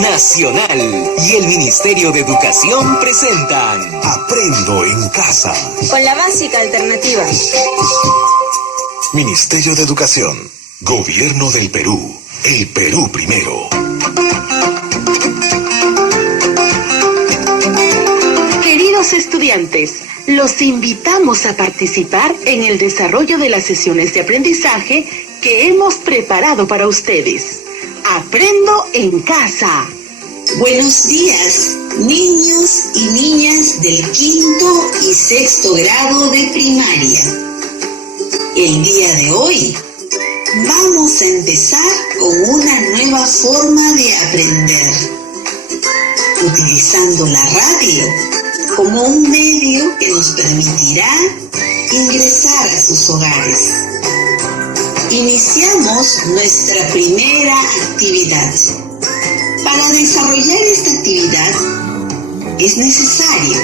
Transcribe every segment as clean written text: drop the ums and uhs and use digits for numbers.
Nacional y el Ministerio de Educación presentan Aprendo en Casa. Con la básica alternativa. Ministerio de Educación, Gobierno del Perú, el Perú primero. Queridos estudiantes, los invitamos a participar en el desarrollo de las sesiones de aprendizaje que hemos preparado para ustedes. Aprendo en casa. Buenos días, niños y niñas del 5º y 6º grado de primaria. El día de hoy vamos a empezar con una nueva forma de aprender, utilizando la radio como un medio que nos permitirá ingresar a sus hogares. Iniciamos nuestra primera actividad. Para desarrollar esta actividad es necesario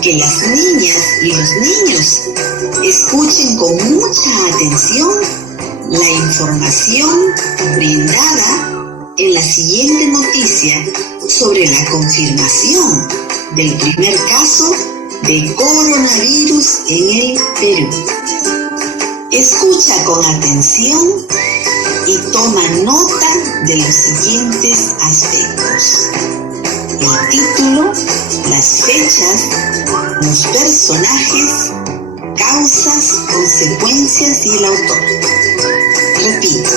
que las niñas y los niños escuchen con mucha atención la información brindada en la siguiente noticia sobre la confirmación del primer caso de coronavirus en el Perú. Escucha con atención y toma nota de los siguientes aspectos: el título, las fechas, los personajes, causas, consecuencias y el autor. Repito,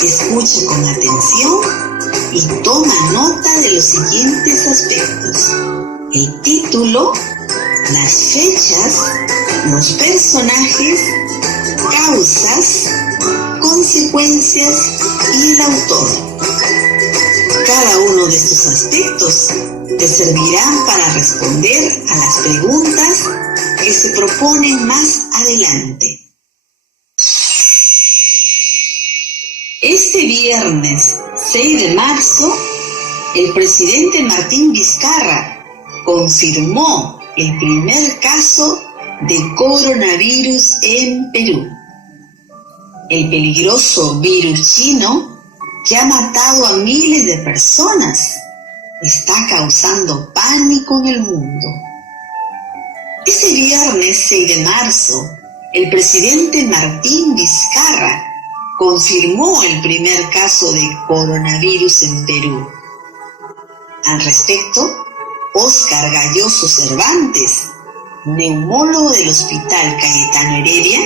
escucha con atención y toma nota de los siguientes aspectos: el título, las fechas, los personajes, causas, consecuencias y el autor. Cada uno de estos aspectos te servirán para responder a las preguntas que se proponen más adelante. Este viernes 6 de marzo, el presidente Martín Vizcarra confirmó el primer caso de coronavirus en Perú. El peligroso virus chino, que ha matado a miles de personas, está causando pánico en el mundo. Ese viernes 6 de marzo, el presidente Martín Vizcarra confirmó el primer caso de coronavirus en Perú. Al respecto, Óscar Galloso Cervantes, neumólogo del Hospital Cayetano Heredia,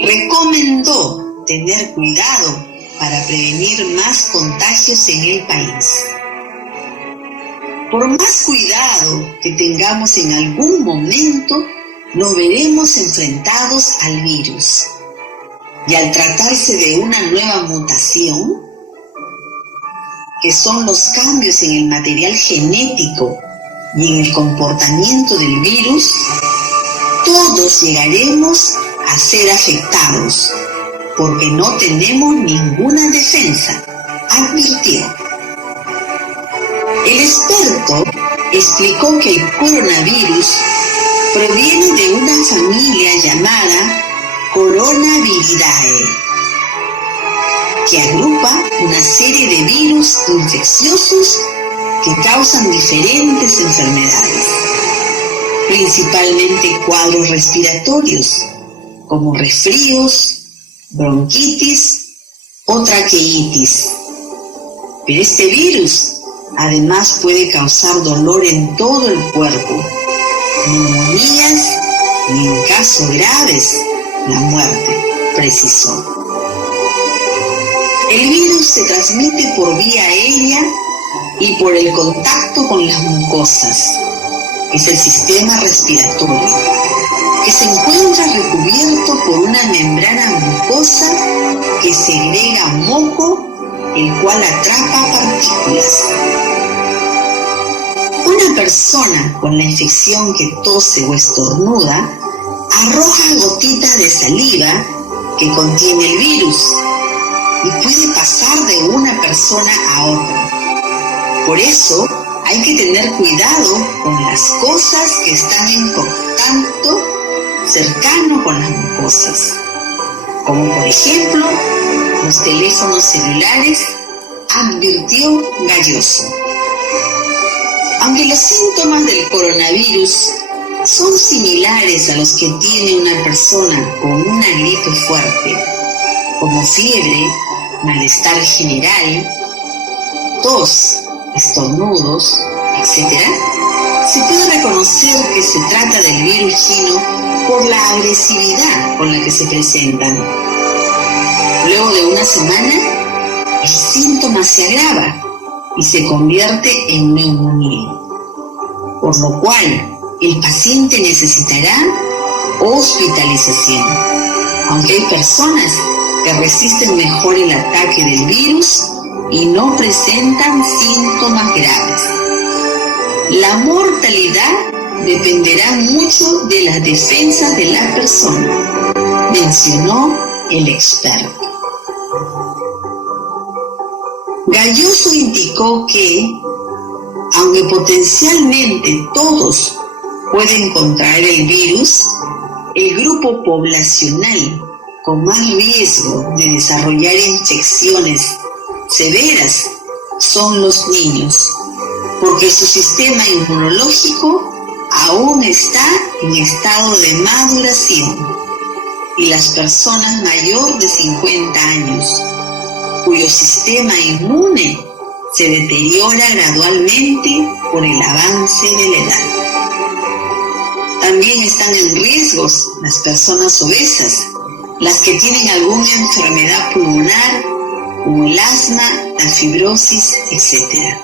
recomendó tener cuidado para prevenir más contagios en el país. Por más cuidado que tengamos en algún momento, nos veremos enfrentados al virus. Y al tratarse de una nueva mutación, que son los cambios en el material genético y en el comportamiento del virus, todos llegaremos a ser afectados, porque no tenemos ninguna defensa, advirtió. El experto explicó que el coronavirus proviene de una familia llamada Coronaviridae, que agrupa una serie de virus infecciosos que causan diferentes enfermedades, principalmente cuadros respiratorios, como resfríos, bronquitis o traqueitis. Pero este virus además puede causar dolor en todo el cuerpo, neumonías y, en casos graves, la muerte, precisó. El virus se transmite por vía aérea y por el contacto con las mucosas, que es el sistema respiratorio, que se encuentra recubierto por una membrana mucosa que segrega moco, el cual atrapa partículas. Una persona con la infección que tose o estornuda arroja gotitas de saliva que contiene el virus y puede pasar de una persona a otra. Por eso hay que tener cuidado con las cosas que están en contacto cercano con las mucosas, como por ejemplo los teléfonos celulares advirtió Gayoso. Aunque los síntomas del coronavirus son similares a los que tiene una persona con una gripe fuerte, como fiebre, malestar general, tos, estornudos, etc., se puede reconocer que se trata del virus chino por la agresividad con la que se presentan. Luego de una semana, el síntoma se agrava y se convierte en neumonía, por lo cual el paciente necesitará hospitalización, aunque hay personas que resisten mejor el ataque del virus y no presentan síntomas graves. La mortalidad dependerá mucho de las defensas de la persona, mencionó el experto. Gayoso indicó que, aunque potencialmente todos pueden contraer el virus, el grupo poblacional con más riesgo de desarrollar infecciones severas son los niños, porque su sistema inmunológico aún está en estado de maduración, y las personas mayor de 50 años, cuyo sistema inmune se deteriora gradualmente por el avance de la edad. También están en riesgos las personas obesas, las que tienen alguna enfermedad pulmonar, como el asma, la fibrosis, etc.,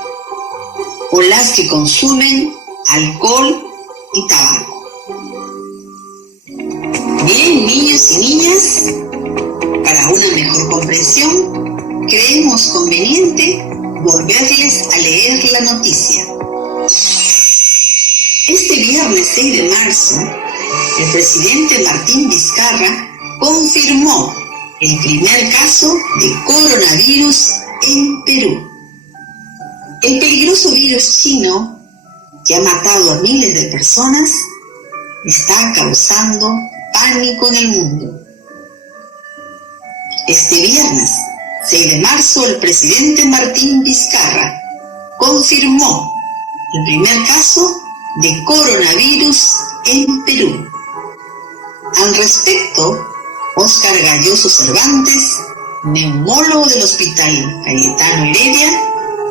o las que consumen alcohol y tabaco. Bien, niños y niñas, para una mejor comprensión, creemos conveniente volverles a leer la noticia. Este viernes 6 de marzo, el presidente Martín Vizcarra confirmó el primer caso de coronavirus en Perú. El peligroso virus chino, que ha matado a miles de personas, está causando pánico en el mundo. Este viernes 6 de marzo, el presidente Martín Vizcarra confirmó el primer caso de coronavirus en Perú. Al respecto, Óscar Gayoso Cervantes, neumólogo del Hospital Cayetano Heredia,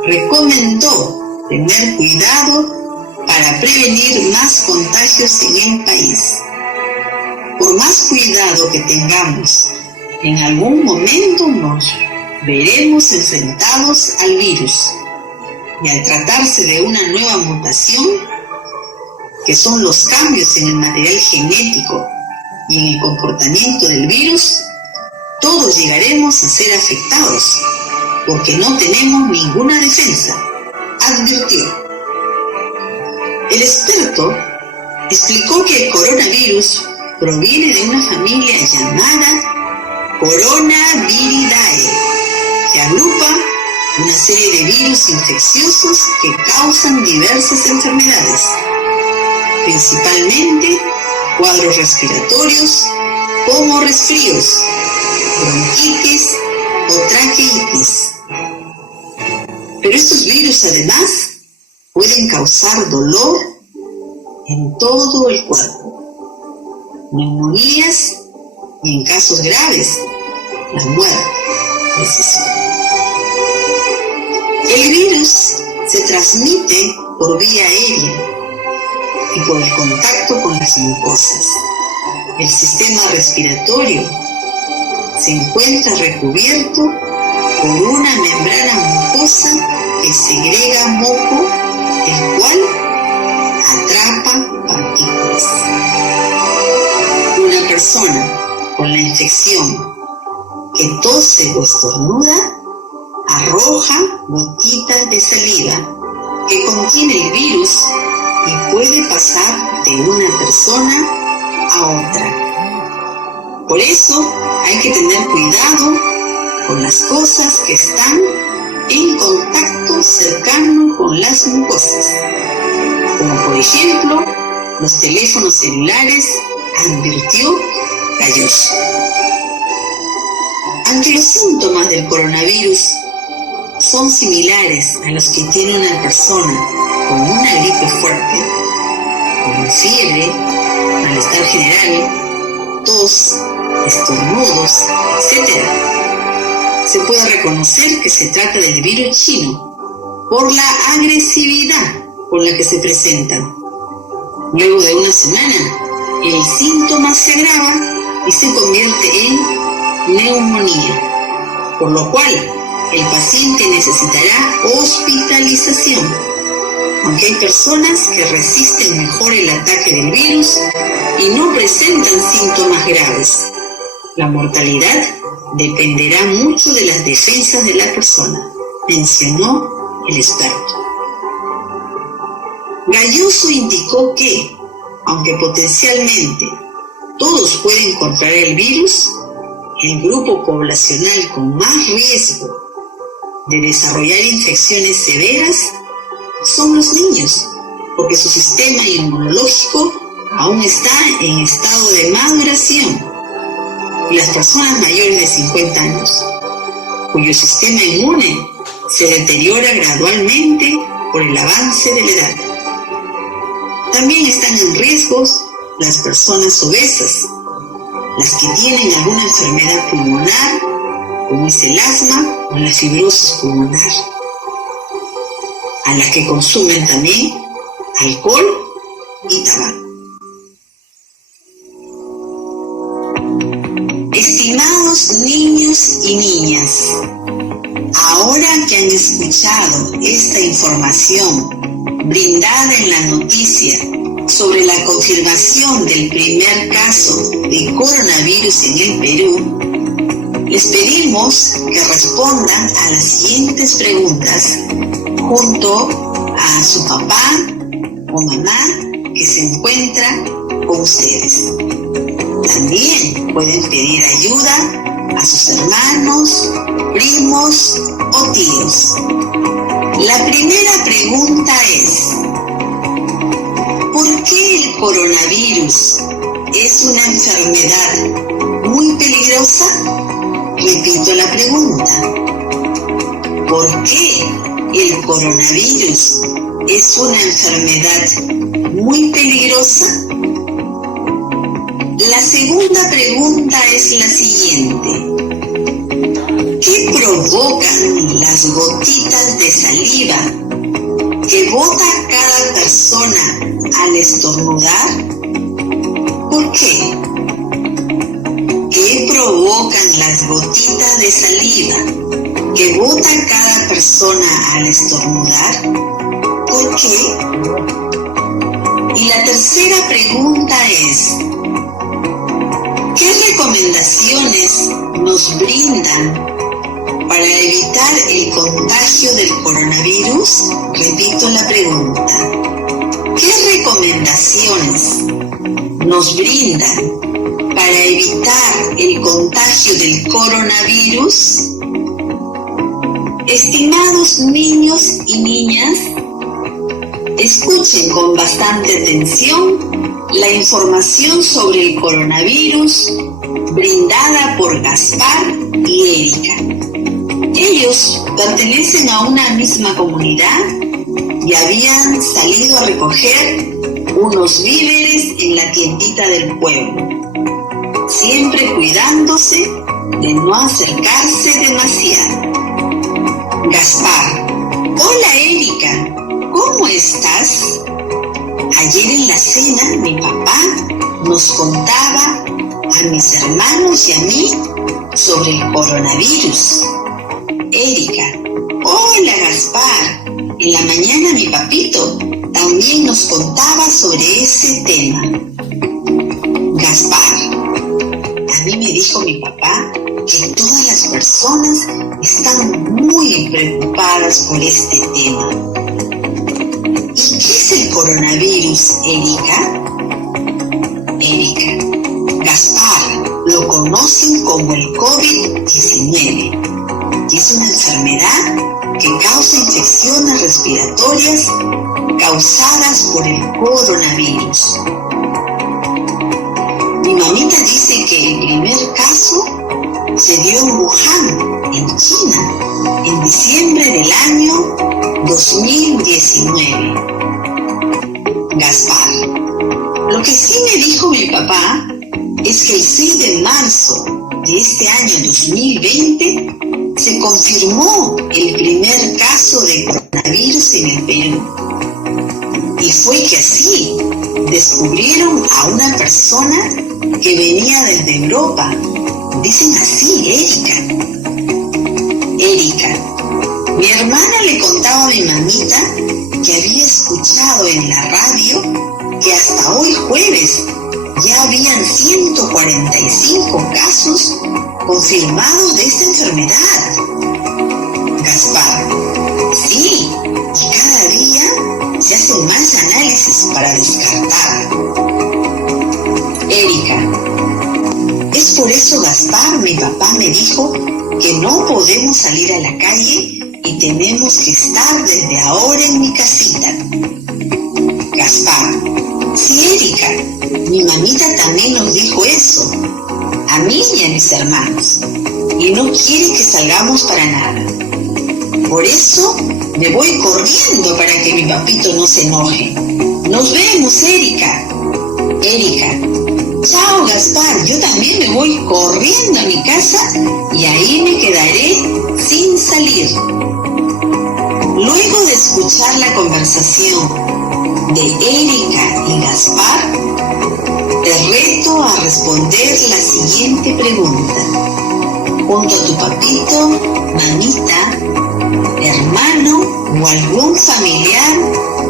recomendó tener cuidado para prevenir más contagios en el país. Por más cuidado que tengamos, en algún momento nos veremos enfrentados al virus, y al tratarse de una nueva mutación, que son los cambios en el material genético y en el comportamiento del virus, todos llegaremos a ser afectados, porque no tenemos ninguna defensa, advirtió. El experto explicó que el coronavirus proviene de una familia llamada Coronaviridae, que agrupa una serie de virus infecciosos que causan diversas enfermedades, principalmente cuadros respiratorios como resfríos, bronquitis o traqueitis. Pero estos virus además pueden causar dolor en todo el cuerpo, neumonías y, en casos graves, la muerte. El virus se transmite por vía aérea y por el contacto con las mucosas. El sistema respiratorio se encuentra recubierto por una membrana mucosa que segrega moco, el cual atrapa partículas. Una persona con la infección que tose o estornuda arroja gotitas de saliva que contiene el virus y puede pasar de una persona a otra. Por eso hay que tener cuidado con las cosas que están en contacto cercano con las mucosas, como por ejemplo los teléfonos celulares, advirtió Gayoso. Aunque los síntomas del coronavirus son similares a los que tiene una persona con una gripe fuerte, como fiebre, malestar general, tos, estornudos, etc. Se puede reconocer que se trata del virus chino por la agresividad con la que se presentan. Luego de una semana, el síntoma se agrava y se convierte en neumonía, por lo cual el paciente necesitará hospitalización. Aunque hay personas que resisten mejor el ataque del virus y no presentan síntomas graves, la mortalidad dependerá mucho de las defensas de la persona, mencionó el experto. Gayoso indicó que, aunque potencialmente todos pueden contraer el virus, el grupo poblacional con más riesgo de desarrollar infecciones severas son los niños, porque su sistema inmunológico aún está en estado de maduración, y las personas mayores de 50 años, cuyo sistema inmune se deteriora gradualmente por el avance de la edad. También están en riesgo las personas obesas, las que tienen alguna enfermedad pulmonar, como es el asma o la fibrosis pulmonar, a las que consumen también alcohol y tabaco. Estimados niños y niñas, ahora que han escuchado esta información brindada en la noticia sobre la confirmación del primer caso de coronavirus en el Perú, les pedimos que respondan a las siguientes preguntas junto a su papá o mamá que se encuentra con ustedes. También pueden pedir ayuda a sus hermanos, primos o tíos. La primera pregunta es: ¿por qué el coronavirus es una enfermedad muy peligrosa? Repito la pregunta. ¿Por qué el coronavirus es una enfermedad muy peligrosa? La segunda pregunta es la siguiente: ¿qué provocan las gotitas de saliva que bota cada persona al estornudar? ¿Por qué? ¿Qué provocan las gotitas de saliva que bota cada persona al estornudar? ¿Por qué? Y la tercera pregunta es: ¿qué recomendaciones nos brindan para evitar el contagio del coronavirus? Repito la pregunta. ¿Qué recomendaciones nos brindan para evitar el contagio del coronavirus? Estimados niños y niñas, escuchen con bastante atención la información sobre el coronavirus brindada por Gaspar y Erika. Ellos pertenecen a una misma comunidad y habían salido a recoger unos víveres en la tiendita del pueblo, siempre cuidándose de no acercarse demasiado. Gaspar: hola Erika, ¿cómo estás? Ayer en la cena mi papá nos contaba a mis hermanos y a mí sobre el coronavirus. Erika: hola Gaspar, en la mañana mi papito también nos contaba sobre ese tema. Gaspar: a mí me dijo mi papá que todas las personas están muy preocupadas por este tema. ¿Y qué es el coronavirus, Erika? Erika: Gaspar, lo conocen como el COVID-19 y es una enfermedad que causa infecciones respiratorias causadas por el coronavirus. Mi mamita dice que el primer caso sucedió en Wuhan, en China, en diciembre del año 2019. Gaspar: lo que sí me dijo mi papá es que el 6 de marzo de este año 2020 se confirmó el primer caso de coronavirus en el Perú. Y fue que así descubrieron a una persona que venía desde Europa. Dicen así, Erika, mi hermana le contaba a mi mamita que había escuchado en la radio que hasta hoy jueves ya habían 145 casos confirmados de esta enfermedad. Gaspar: sí, y cada día se hacen más análisis para descartar. Erika: es por eso, Gaspar, mi papá me dijo que no podemos salir a la calle y tenemos que estar desde ahora en mi casita. Gaspar: sí, Erika, mi mamita también nos dijo eso, a mí y a mis hermanos, y no quiere que salgamos para nada. Por eso me voy corriendo para que mi papito no se enoje. Nos vemos, Erika. Chao, Gaspar, yo también me voy corriendo a mi casa y ahí me quedaré sin salir. Luego de escuchar la conversación de Erika y Gaspar, te reto a responder la siguiente pregunta, junto a tu papito, mamita, hermano o algún familiar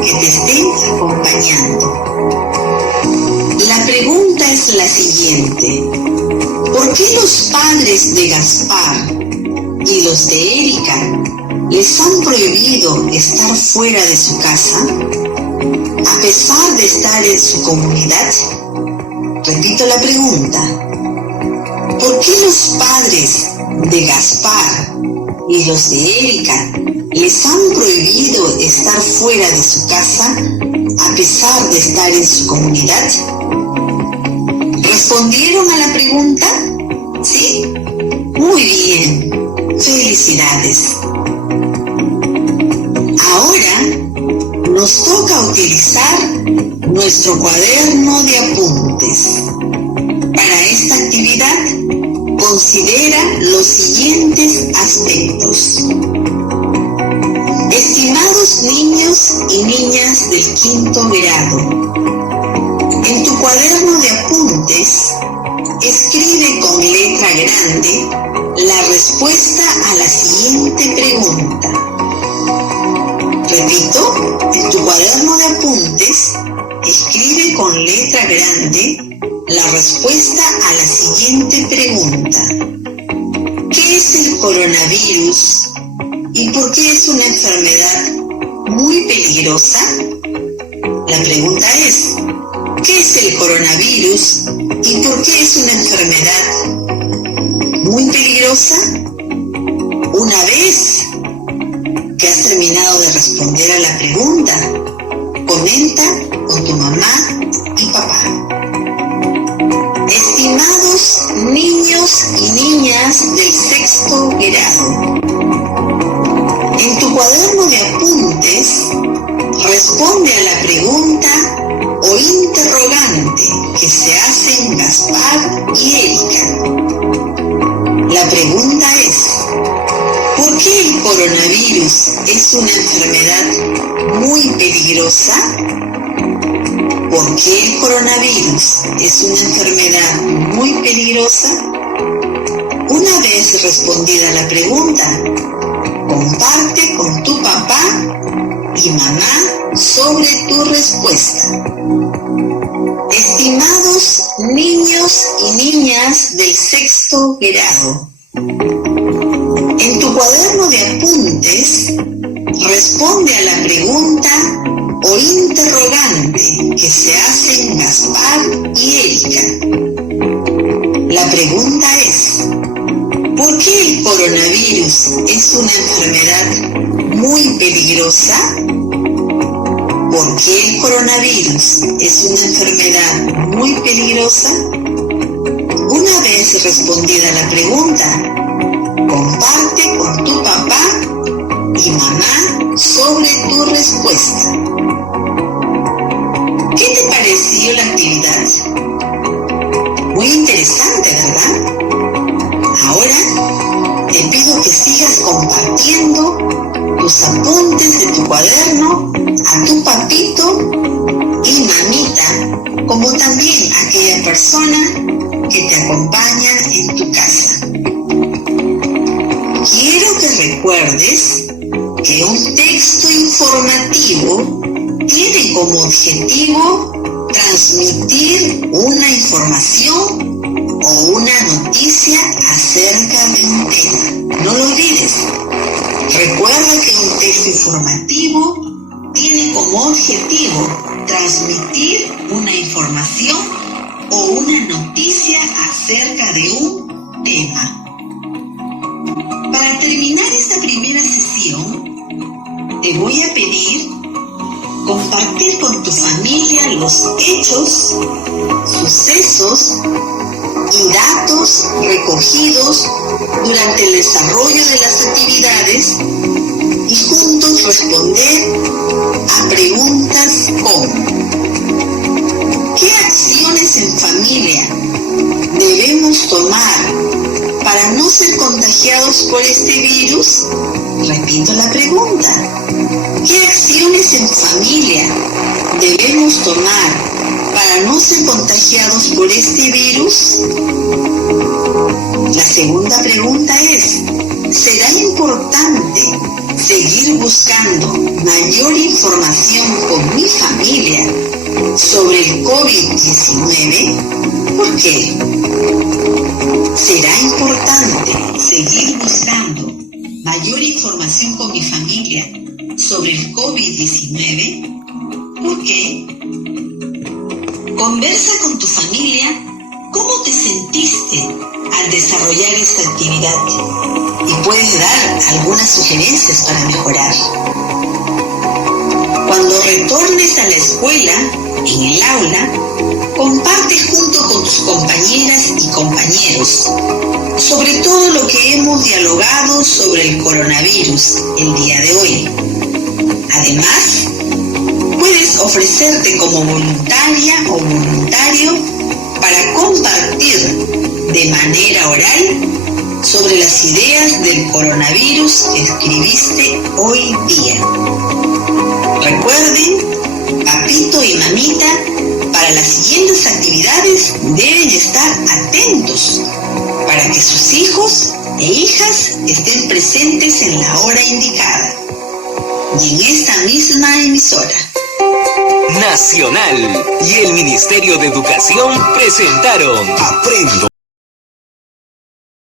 que te estén acompañando. La pregunta es la siguiente: ¿por qué los padres de Gaspar y los de Erika les han prohibido estar fuera de su casa, a pesar de estar en su comunidad? Repito la pregunta: ¿por qué los padres de Gaspar y los de Erika les han prohibido estar fuera de su casa, a pesar de estar en su comunidad? ¿Respondieron a la pregunta? ¿Sí? Muy bien. Felicidades. Ahora nos toca utilizar nuestro cuaderno de apuntes. Para esta actividad, considera los siguientes aspectos. Estimados niños y niñas del 5º grado, en tu cuaderno de apuntes, escribe con letra grande la respuesta a la siguiente pregunta. Repito, en tu cuaderno de apuntes, escribe con letra grande la respuesta a la siguiente pregunta. ¿Qué es el coronavirus y por qué es una enfermedad muy peligrosa? La pregunta es: ¿qué es el coronavirus y por qué es una enfermedad muy peligrosa? Una vez que has terminado de responder a la pregunta, comenta con tu mamá y papá. Estimados niños y niñas del 6º grado, en tu cuaderno de apuntes, responde a la pregunta o interrogante que se hacen Gaspar y Erika. La pregunta es: ¿por qué el coronavirus es una enfermedad muy peligrosa? ¿Por qué el coronavirus es una enfermedad muy peligrosa? Una vez respondida la pregunta, comparte con tu papá y mamá sobre tu respuesta. Estimados niños y niñas del 6º grado, en tu cuaderno de apuntes, responde a la pregunta o interrogante que se hacen Gaspar y Erika. La pregunta es: ¿por qué el coronavirus es una enfermedad muy peligrosa? ¿Por qué el coronavirus es una enfermedad muy peligrosa? Una vez respondida la pregunta, comparte con tu papá y mamá sobre tu respuesta. ¿Qué te pareció la actividad? Muy interesante, ¿verdad? Ahora te pido que sigas compartiendo tus apuntes de tu cuaderno a tu papito y mamita, como también a aquella persona que te acompaña en tu casa. Quiero que recuerdes que un texto informativo tiene como objetivo transmitir una información o una noticia acerca de un tema. No lo olvides. Recuerda que un texto informativo tiene como objetivo transmitir una información o una noticia acerca de un tema. Para terminar esta primera sesión, te voy a pedir compartir con tu familia los hechos, sucesos y datos recogidos durante el desarrollo de las actividades y juntos responder a preguntas como: ¿qué acciones en familia debemos tomar para no ser contagiados por este virus? Repito la pregunta. ¿Qué acciones en familia debemos tomar para no ser contagiados por este virus? La segunda pregunta es: ¿será importante seguir buscando mayor información con mi familia sobre el COVID-19? ¿Por qué? ¿Será importante seguir buscando mayor información con mi familia sobre el COVID-19? ¿Por qué? Conversa con tu familia cómo te sentiste al desarrollar esta actividad y puedes dar algunas sugerencias para mejorar. Cuando retornes a la escuela, en el aula, comparte junto con tus compañeras y compañeros sobre todo lo que hemos dialogado sobre el coronavirus el día de hoy. Además, puedes ofrecerte como voluntaria o voluntario para compartir de manera oral sobre las ideas del coronavirus que escribiste hoy día. Recuerden, papito y mamita, para las siguientes actividades deben estar atentos para que sus hijos e hijas estén presentes en la hora indicada y en esta misma emisora. Nacional y el Ministerio de Educación presentaron Aprendo.